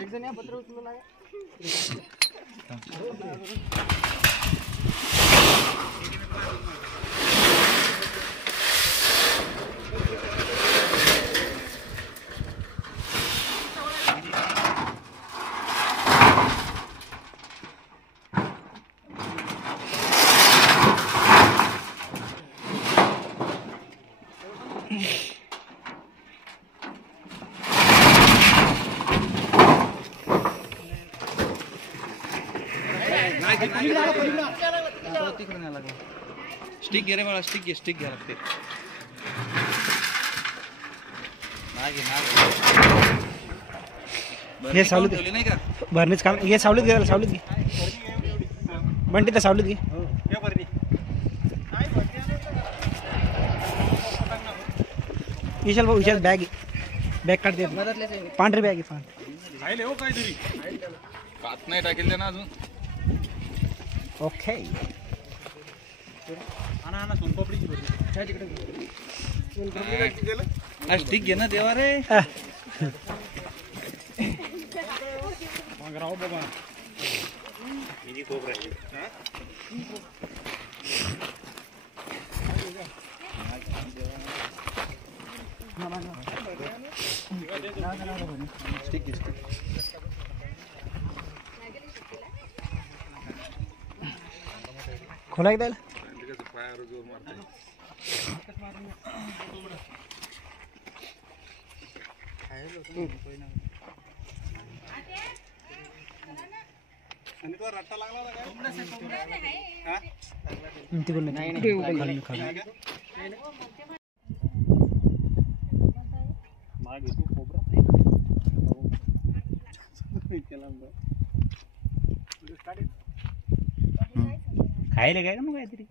एक जण या पत्र उचलू लागा. स्टिक घे रे मला, स्टिक घ्या लागते. हे सावलीत नाही का भरणीच काम. हे सावलीत घे, सावलीत घे बंटी, त्या सावलीत घे. विशाल भाऊ, विशाल बॅग काढ दे. पांढरी बॅग आहे. कात नाही टाकेल ते ना अजून. ओके. स्टिक घे ना देवा रे. खोला एकदा. खायला काय ना मग काहीतरी.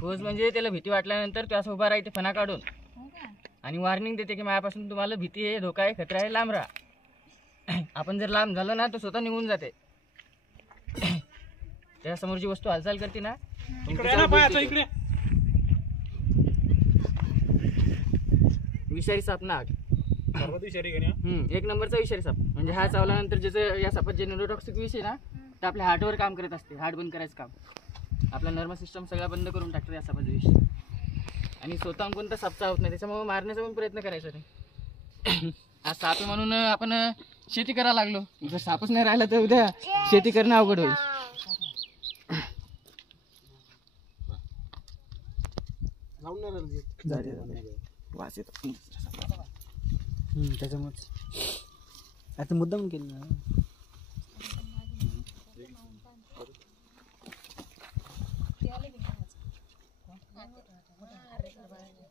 फौज म्हणजे त्याला भीती वाटल्यानंतर तो असं उभा राहते फणा काढून आणि वॉर्निंग देते की माझ्यापासून तुम्हाला भीती आहे, धोका आहे, खतरा आहे, लांब राहा. आपण जर लांब झालं ना तो स्वतः निघून जाते. त्या समोरची वस्तू हालचाल करते ना. विषारी साप नाग एक नंबरचा विषारी साप. म्हणजे हा चावल्यानंतर ज्याचं या सापात जे न्यूरोटॉक्सिक विष आहे ना तर आपल्या हार्टवर काम करत असते. हार्ट बंद करायचं काम. आपला नर्वस सिस्टम सगळा बंद करून टाकतो या सापाचा विष. आणि स्वतः कोणता साप चावत नाही, त्याच्यामुळे मारण्याचा पण प्रयत्न करायचा नाही. आज साप आहे म्हणून आपण शेती करायला लागलो. जर सापच नाही राहिला तर उद्या शेती करणं अवघड होईल. त्याच्यामुळेच आता मुद्दाम केलं ना.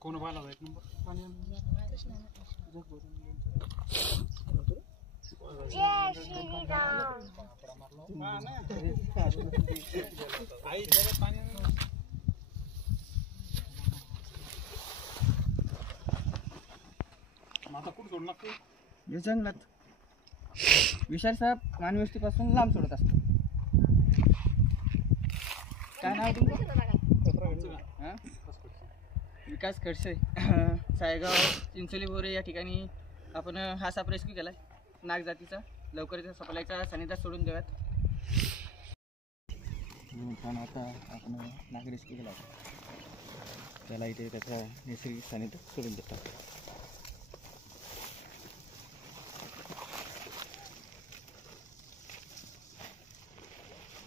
कोण बाला एक नंबर जंगलात विशाल साप मानवी वस्तीपासून लांब सोडत असतो. काय नाव तुमचं? विकास खडसे. सायगाव चिंचोली बोरे या ठिकाणी आपण हा साप रेस्क्यू केलाय नाग जातीचा. लवकरच सापलायचा सानिध्यात सोडून देऊयात. आता आपण नाग रेस्क्यू केला, त्याला इथे त्याच्या नैसर्गिक सानिध्यात सोडून देतात.